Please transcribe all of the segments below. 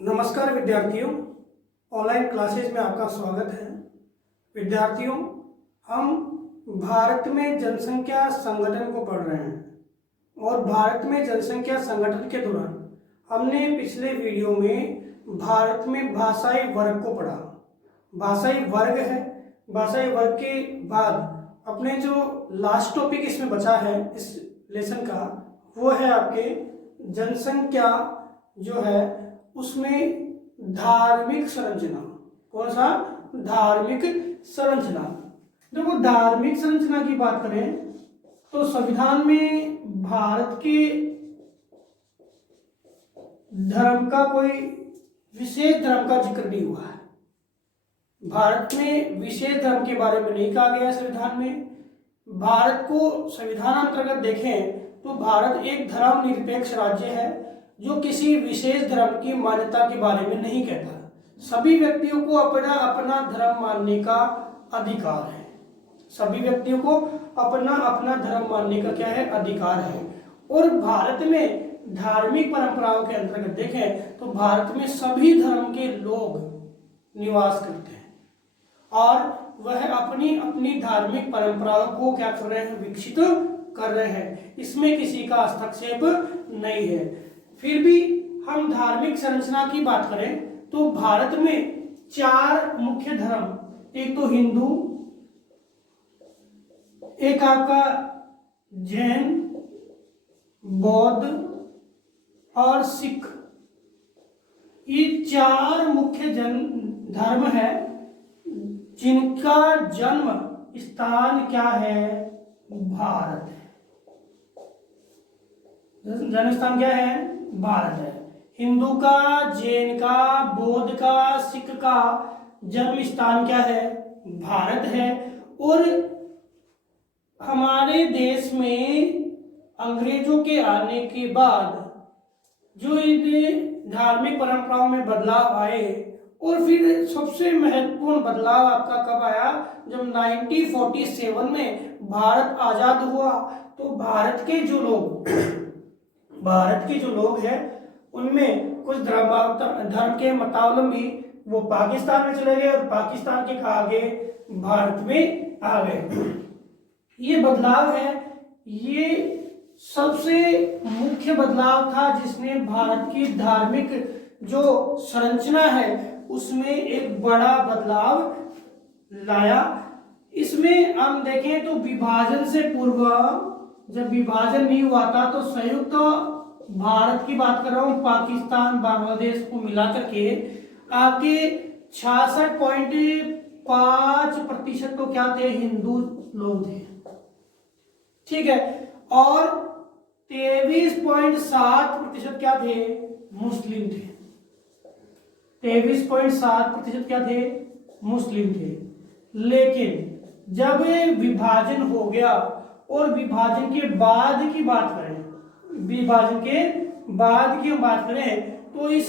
नमस्कार विद्यार्थियों, online classes में आपका स्वागत है। विद्यार्थियों, हम भारत में जनसंख्या संगठन को पढ़ रहे हैं और भारत में जनसंख्या संगठन के दौरान हमने पिछले वीडियो में भारत में भाषाई वर्ग को पढ़ा। भाषाई वर्ग है, भाषाई वर्ग के बाद अपने जो लास्ट टॉपिक इसमें बचा है इस लेसन का, वो है आपके जनसंख्या जो है उसमें धार्मिक संरचना। कौन सा? धार्मिक संरचना। देखो, धार्मिक संरचना की बात करें तो संविधान में भारत के धर्म का कोई विशेष धर्म का जिक्र नहीं हुआ है। भारत में विशेष धर्म के बारे में नहीं कहा गया संविधान में। भारत को संविधान अंतर्गत देखें तो भारत एक धर्मनिरपेक्ष राज्य है जो किसी विशेष धर्म की मान्यता के बारे में नहीं कहता। सभी व्यक्तियों को अपना अपना धर्म मानने का अधिकार है। सभी व्यक्तियों को अपना अपना धर्म मानने का क्या है? अधिकार है। और भारत में धार्मिक परंपराओं के अंतर्गत देखें तो भारत में सभी धर्म के लोग निवास करते हैं और वह अपनी अपनी धार्मिक परंपराओं को क्या कर रहे हैं? विकसित कर रहे हैं। इसमें किसी का हस्तक्षेप नहीं है। फिर भी हम धार्मिक संरचना की बात करें तो भारत में 4 मुख्य धर्म, एक तो हिंदू, एक आपका जैन, बौद्ध और सिख, ये 4 मुख्य धर्म है जिनका जन्म स्थान क्या है? भारत है। जन्म स्थान क्या है? भारत है। हिंदू का, जैन का, बौद्ध का, सिख का जन्म स्थान क्या है? भारत है। और हमारे देश में अंग्रेजों के आने के बाद जो इन धार्मिक परंपराओं में बदलाव आए, और फिर सबसे महत्वपूर्ण बदलाव आपका कब आया? जब 1947 में भारत आजाद हुआ तो भारत के जो लोग हैं उनमें कुछ धर्म के मतावलंबी वो पाकिस्तान में चले गए और पाकिस्तान के कहा गए भारत में आ गए। ये बदलाव है, ये सबसे मुख्य बदलाव था जिसने भारत की धार्मिक जो संरचना है उसमें एक बड़ा बदलाव लाया। इसमें हम देखें तो विभाजन से पूर्व, जब विभाजन नहीं हुआ था तो संयुक्त भारत की बात कर रहा हूं, पाकिस्तान बांग्लादेश को मिलाकर के आपके 66.5% तो क्या थे? हिंदू लोग थे, ठीक है। और 23.7% क्या थे? मुस्लिम थे। 23.7% क्या थे? मुस्लिम थे। लेकिन जब विभाजन हो गया और विभाजन के बाद की बात करें, विभाजन के बाद की हम बात करें तो इस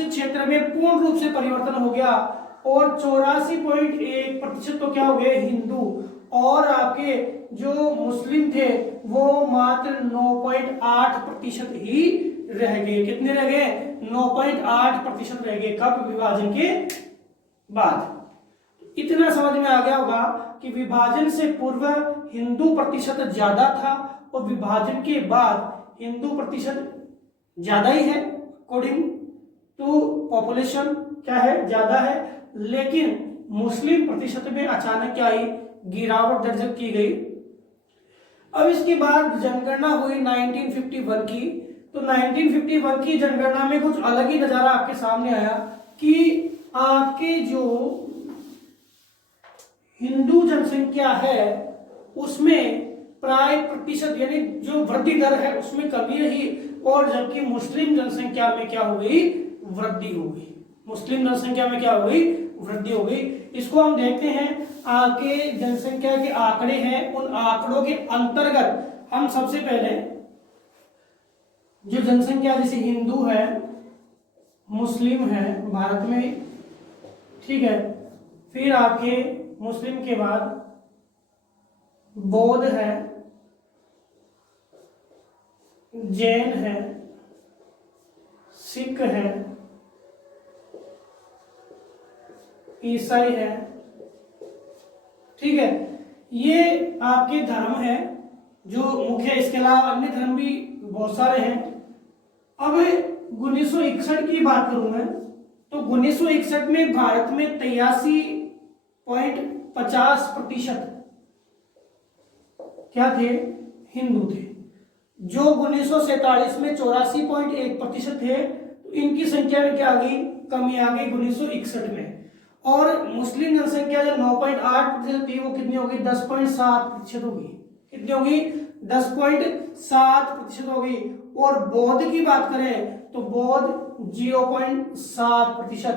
क्षेत्र में पूर्ण रूप से परिवर्तन हो गया और 84.1% तो क्या हो गए? हिंदू। और आपके जो मुस्लिम थे वो मात्र 9.8% ही रह गए। कितने रह गए? 9.8% रह गए। कब? विभाजन के बाद। इतना समझ में आ गया होगा कि विभाजन से पूर्व हिंदू प्रतिशत ज्यादा था और विभाजन के बाद हिंदू प्रतिशत ज्यादा ही है। अकॉर्डिंग टू पॉपुलेशन क्या है? ज्यादा है। लेकिन मुस्लिम प्रतिशत में अचानक क्या आई? गिरावट दर्ज की गई। अब इसके बाद जनगणना हुई 1951 की। तो 1951 की जनगणना में कुछ अलग ही नजारा आपके सामने आया कि आपके जो हिंदू जनसंख्या है उसमें प्राय प्रतिशत यानी जो वृद्धि दर है उसमें कमी रही, और जबकि मुस्लिम जनसंख्या में क्या हो गई? वृद्धि हो गई। मुस्लिम जनसंख्या में क्या हो गई? वृद्धि हो गई। इसको हम देखते हैं, आपके जनसंख्या के आंकड़े हैं, उन आंकड़ों के अंतर्गत हम सबसे पहले जो जनसंख्या जैसे हिंदू है, मुस्लिम है भारत में, ठीक है, फिर आपके मुस्लिम के बाद बौद्ध है, जैन है, सिख है, ईसाई है, ठीक है। ये आपके धर्म है जो मुख्य, इसके अलावा अन्य धर्म भी बहुत सारे हैं। अब 1961 की बात करूं मैं, तो 1961 में भारत में 83.50% क्या थे, हिंदू थे। जो 1947 में 84.1% थे, तो इनकी संख्या में क्या आ गई, कमी आ गई 1961 में। और मुस्लिम जनसंख्या जो 9.8% थी वो कितनी होगी, 10.7% होगी। कितनी होगी, 10.7% होगी। और बौद्ध की बात करें तो बौद्ध 0.7%,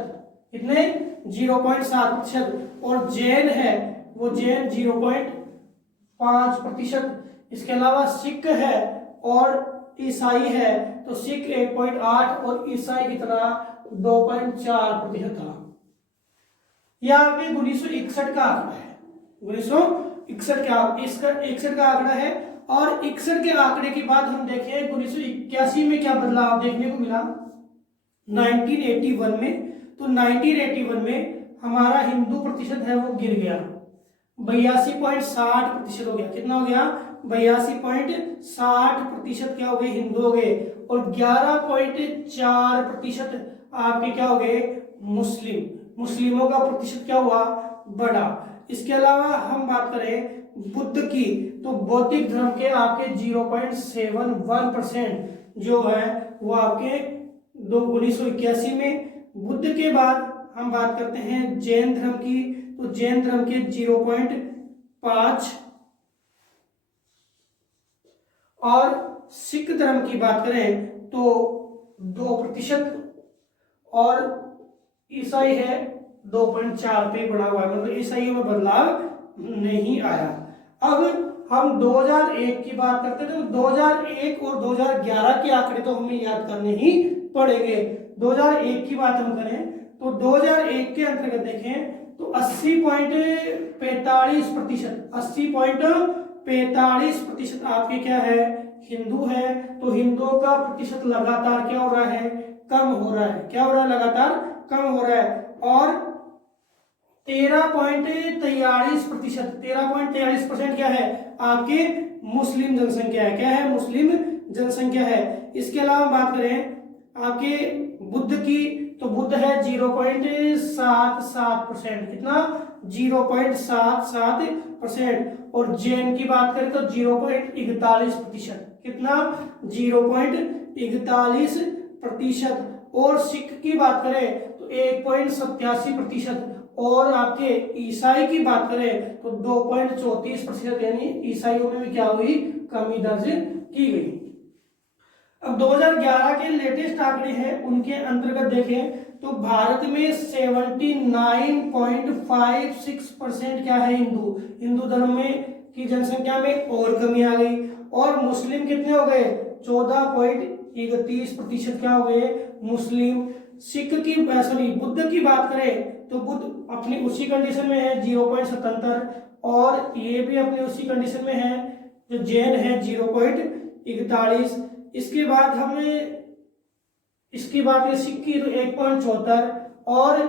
कितने, 0.7%। और जैन है वो जैन 0.5%। इसके अलावा सिख है और ईसाई है, तो सिख 1.8 और ईसाई कितना, 2.4% था। यह आपके 1961 का आंकड़ा है, 1961 का आंकड़ा है। और 61 के आंकड़े के बाद हम देखें 1981 में क्या बदलाव देखने को मिला, 1981 में। तो 1981 में हमारा हिंदू प्रतिशत है वो गिर गया, 82.60% हो गया। कितना हो गया, 82.60% क्या हो गए, हिंदू हो गए। और 11.4% आपके क्या हो गए, मुस्लिमों का प्रतिशत क्या हुआ, बढ़ा। इसके अलावा हम बात करें बुद्ध की, तो बौद्धिक धर्म के आपके 0.71% जो है वो आपके 1981 में। बुद्ध के बाद हम बात करते हैं जैन धर्म की, तो जैन धर्म के 0.5। और सिख धर्म की बात करें तो 2%। और ईसाई है 2.4 पे बढ़ा हुआ है, मतलब ईसाइयों में बदलाव नहीं आया। अब हम 2001 की बात करते हैं, तो 2001 और 2011 के आंकड़े तो हमें याद करने ही पड़ेंगे। 2001 की बात हम करें तो 2001 के अंतर्गत देखें तो 80.45%, 80.45% आपके क्या है, हिंदू है। तो हिंदुओं का प्रतिशत लगातार क्या हो रहा है, कम हो रहा है। क्या हो रहा है, लगातार कम हो रहा है। और 13.43% क्या है, आपके मुस्लिम जनसंख्या है। क्या है, मुस्लिम जनसंख्या है। इसके अलावा बात करें आपके बुद्ध की, तो बुद्ध है 0.77%। कितना, 0.77%। और जैन की बात करें तो 0.41%। कितना, 0.41%। और सिख की बात करें तो 1.87%। और आपके ईसाई की बात करें तो 2.34%, यानी ईसाइयों में भी क्या हुई, कमी दर्ज की गई। अब 2011 के लेटेस्ट आंकड़े हैं, उनके अंतर्गत देखें तो भारत में 79.56% क्या है, हिंदू धर्म में की जनसंख्या में और कमी आ गई। और मुस्लिम कितने हो गए, 14.31% क्या हो गए, मुस्लिम। सिख की बुद्ध की बात करें तो बुद्ध अपनी उसी कंडीशन में है 0.77। और ये भी अपनी उसी कंडीशन में है। जो जैन है 0.41। इसके बाद हमें इसकी बात करें सिख की तो 1.74। और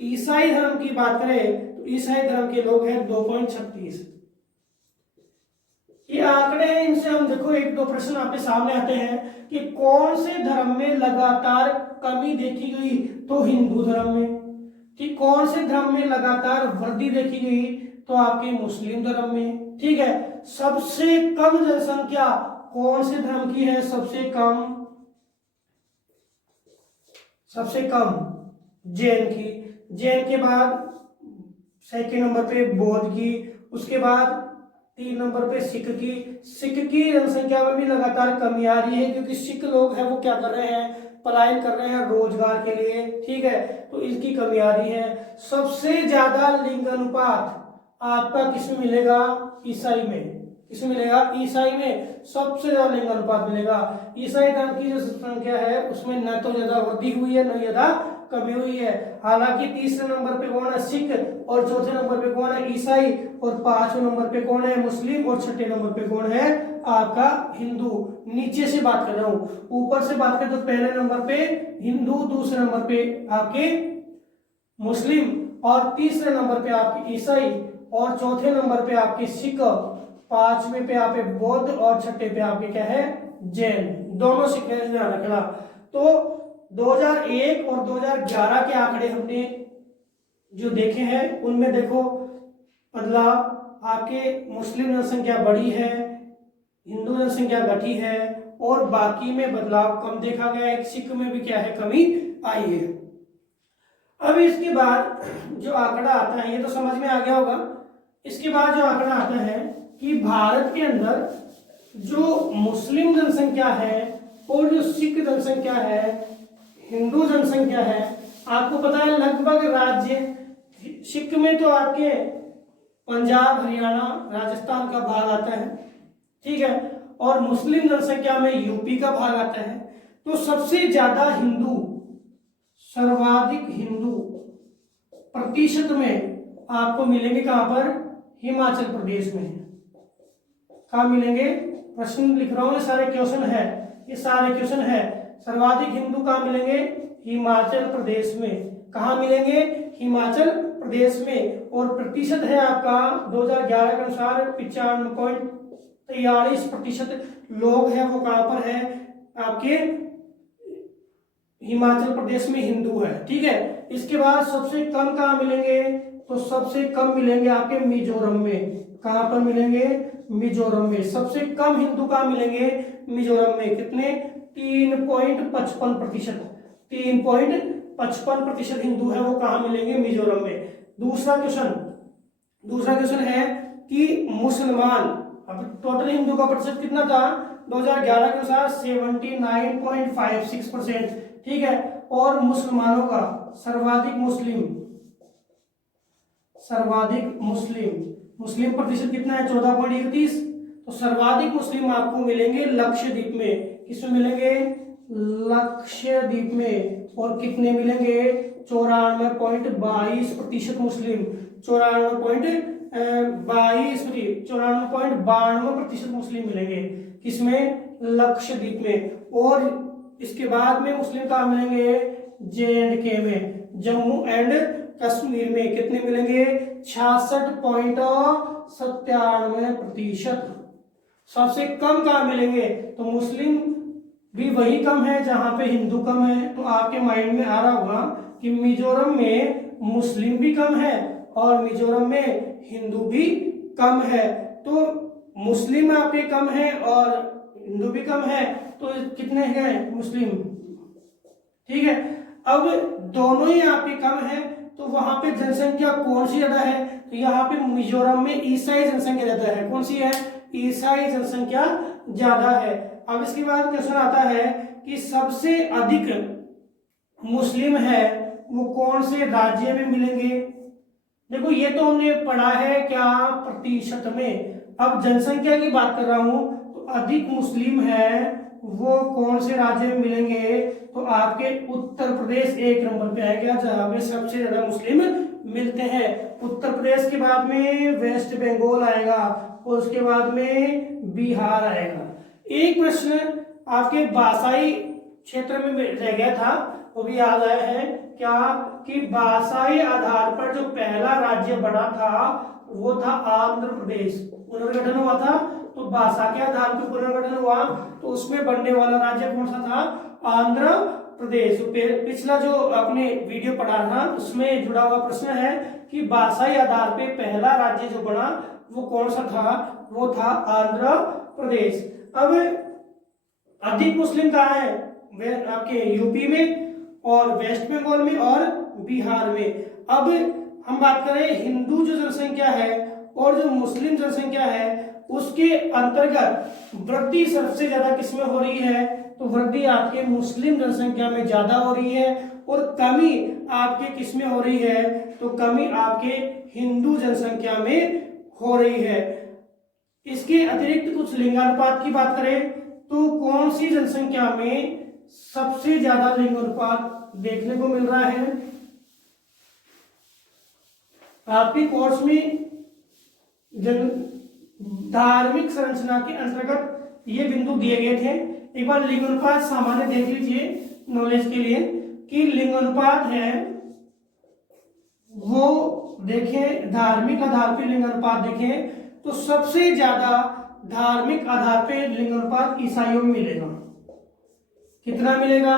ईसाई धर्म की बात करें तो ईसाई धर्म के लोग हैं 2.36। ये आंकड़े हैं, इनसे हम देखो एक दो प्रश्न आपके सामने आते हैं कि कौन से धर्म में लगातार कमी देखी गई, तो हिंदू धर्म में। कि कौन से धर्म में लगातार वृद्धि देखी गई, तो आपके मुस्लिम धर्म में। ठीक है, सबसे कम जनसंख्या कौन से धर्म की है, सबसे कम जैन की। जैन के बाद सेकंड नंबर पे बौद्ध की। उसके बाद 3 नंबर पे सिख की जनसंख्या में भी लगातार कमी आ रही है, क्योंकि सिख लोग हैं वो क्या कर रहे हैं, पलायन कर रहे हैं रोजगार के लिए। ठीक है, तो इसकी कमी आ रही है। सबसे ज्यादा लिंग अनुपात आपका किसमें मिलेगा, ईसाई में। किसमें मिलेगा, ईसाई में सबसे ज्यादा लिंग अनुपात मिलेगा। ईसाई धर्म की जो संख्या है उसमें न तो ज्यादा वृद्धि हुई है न ज्यादा कमी हुई है। हालांकि तीसरे नंबर पे कौन है, सिख। और चौथे नंबर पे कौन है, ईसाई। और पांचवें नंबर पे कौन है, मुस्लिम। और छठे नंबर पे कौन है, आपका हिंदू। नीचे से बात कर रहा हूं, ऊपर से बात करें तो पहले नंबर पे हिंदू, दूसरे नंबर पे आपके मुस्लिम, और तीसरे नंबर पे आपके ईसाई और चौथे नंबर पे आपके सिख, पांचवें पे आपके बौद्ध और छठे पे आपके क्या है जैन। दोनों सिख है, ध्यान रखना। तो 2001 और 2011 के आंकड़े हमने जो देखे हैं उनमें देखो बदलाव, आपके मुस्लिम जनसंख्या बढ़ी है, हिंदू जनसंख्या घटी है और बाकी में बदलाव कम देखा गया है। सिख में भी क्या है कमी आई है। अब इसके बाद जो आंकड़ा आता है ये तो समझ में आ गया होगा। इसके बाद जो आंकड़ा आता है कि भारत के अंदर जो मुस्लिम जनसंख्या है और जो सिख जनसंख्या है, हिंदू जनसंख्या है, आपको पता है लगभग राज्य, सिख में तो आपके पंजाब, हरियाणा, राजस्थान का भाग आता है, ठीक है, और मुस्लिम जनसंख्या में यूपी का भाग आता है। तो सबसे ज्यादा हिंदू, सर्वाधिक हिंदू प्रतिशत में आपको मिलेंगे कहां पर, हिमाचल प्रदेश में। कहां मिलेंगे, प्रश्न लिख रहा हूं, ये सारे क्वेश्चन है, ये सारे क्वेश्चन है। सर्वाधिक हिंदू कहां मिलेंगे, हिमाचल प्रदेश में। कहां मिलेंगे, हिमाचल प्रदेश में। और प्रतिशत है आपका 2011 के अनुसार 95.43% लोग हैं वो कहां पर है, आपके हिमाचल प्रदेश में हिंदू है, ठीक है। इसके बाद सबसे कम कहां मिलेंगे, तो सबसे कम मिलेंगे आपके मिजोरम में। कहां पर मिलेंगे, मिजोरम में। सबसे कम हिंदू कहां मिलेंगे, मिजोरम में। कितने, 3.55%। 3.55% हिंदू है वो कहां मिलेंगे, मिजोरम में। दूसरा क्वेश्चन है कि मुसलमान, अब टोटल हिंदू का प्रतिशत कितना था 2011 के अनुसार 79.56%, ठीक है। और मुसलमानों का सर्वाधिक मुस्लिम प्रतिशत कितना है, 14.31। तो सर्वाधिक मुस्लिम आपको मिलेंगे लक्षद्वीप में। किसमें मिलेंगे, लक्षद्वीप में। और कितने मिलेंगे, 94.22% मुस्लिम, 94.92% मुस्लिम मिलेंगे। किसमें, लक्षद्वीप में। और इसके बाद में मुस्लिम कहां मिलेंगे, JNK में, जम्मू एंड कश्मीर में। कितने मिलेंगे, 66.97%। सबसे कम कहां मिलेंगे, तो मुस्लिम भी वही कम है जहां पे हिंदू कम है। तो आपके माइंड में आ रहा होगा कि मिजोरम में मुस्लिम भी कम है और मिजोरम में हिंदू भी कम है। तो मुस्लिम आपके कम है और हिंदू भी कम है, तो कितने हैं मुस्लिम, ठीक है। अब दोनों ही आपके कम है, तो वहां पे जनसंख्या कौन सी ज्यादा है, तो यहाँ पे मिजोरम में ईसाई जनसंख्या ज्यादा है। कौन सी है, ईसाई जनसंख्या ज्यादा है। अब इसके बाद क्वेश्चन आता है कि सबसे अधिक मुस्लिम है वो कौन से राज्य में मिलेंगे। देखो ये तो हमने पढ़ा है क्या, प्रतिशत में। अब जनसंख्या की बात कर रहा हूं, तो अधिक मुस्लिम है वो कौन से राज्य में मिलेंगे, तो आपके उत्तर प्रदेश एक नंबर पे आएगा जहां पे सबसे ज्यादा मुस्लिम मिलते हैं। उत्तर प्रदेश के बाद में वेस्ट बंगाल आएगा और उसके बाद में बिहार आएगा। एक प्रश्न आपके भाषाई क्षेत्र में रह गया था, वो भी याद आया है क्या, कि भाषाई आधार पर जो पहला राज्य बना था वो था आंध्र प्रदेश। पुनर्गठन हुआ था तो भाषा के आधार पर पुनर्गठन हुआ, तो उसमें बनने वाला राज्य कौन सा था, आंध्र प्रदेश। पिछला जो आपने वीडियो पढ़ा था उसमें जुड़ा हुआ प्रश्न है कि भाषाई आधार पे पहला राज्य जो बना वो कौन सा था, वो था आंध्र प्रदेश। अब अधिक मुस्लिम कहाँ है, आपके यूपी में और वेस्ट बंगाल में और बिहार में। अब हम बात करें हिंदू जो जनसंख्या है और जो मुस्लिम जनसंख्या है उसके अंतर्गत वृद्धि सबसे ज्यादा किसमें हो रही है, तो वृद्धि आपके मुस्लिम जनसंख्या में ज्यादा हो रही है और कमी आपके किसमें हो रही है, तो कमी आपके हिंदू जनसंख्या में हो रही है। इसके अतिरिक्त कुछ लिंगानुपात की बात करें तो कौन सी जनसंख्या में सबसे ज्यादा लिंगानुपात देखने को मिल रहा है, आपके कोर्स में धार्मिक संरचना के अंतर्गत ये बिंदु दिए गए थे। एक बार लिंगानुपात सामान्य देख लीजिए नॉलेज के लिए कि लिंगानुपात है वो देखें धार्मिक आधार पे लिंग अनुपात देखें तो सबसे ज्यादा धार्मिक आधार पे लिंग अनुपात ईसाइयों में मिलेगा। कितना मिलेगा?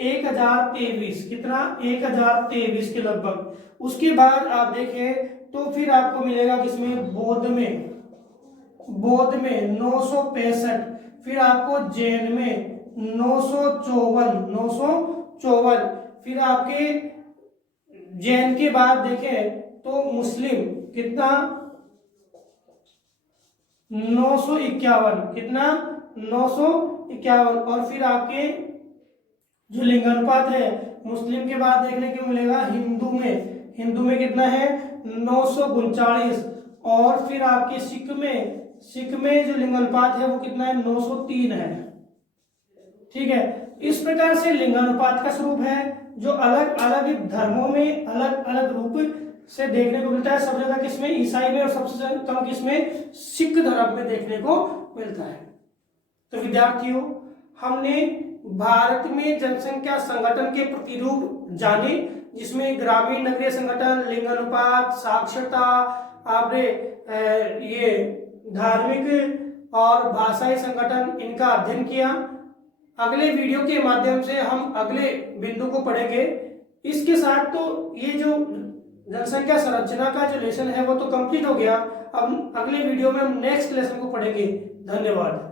1023। कितना? 1023 के लगभग। उसके बाद आप देखें तो फिर आपको मिलेगा किसमें? बौद्ध में 965। फिर आपको जैन में 954। फिर आपके जैन के बाद देखें तो मुस्लिम कितना? 951। कितना? 951। और फिर आपके जो लिंगानुपात है मुस्लिम के बाद देखने को मिलेगा हिंदू में कितना है? 939। और फिर आपके सिख में जो लिंगानुपात है वो कितना है? 903 है। ठीक है, इस प्रकार से लिंगानुपात का स्वरूप है जो अलग अलग धर्मों में अलग अलग रूप से देखने को मिलता है। सबसे ज्यादा किसमें? ईसाई में, और सबसे कम किसमें? सिख धर्म में देखने को मिलता है। तो विद्यार्थियों, हमने भारत में जनसंख्या संगठन के प्रतिरूप जाने, जिसमें ग्रामीण नगरीय संगठन, लिंगानुपात, साक्षरता, आपने ये धार्मिक और भाषाई संगठन, इनका अध्ययन किया। अगले वीडियो के माध्यम से हम अगले बिंदु को पढ़ेंगे। इसके साथ तो ये जो जनसंख्या संरचना का जो लेसन है वो तो कंप्लीट हो गया। अब अगले वीडियो में हम नेक्स्ट लेसन को पढ़ेंगे। धन्यवाद।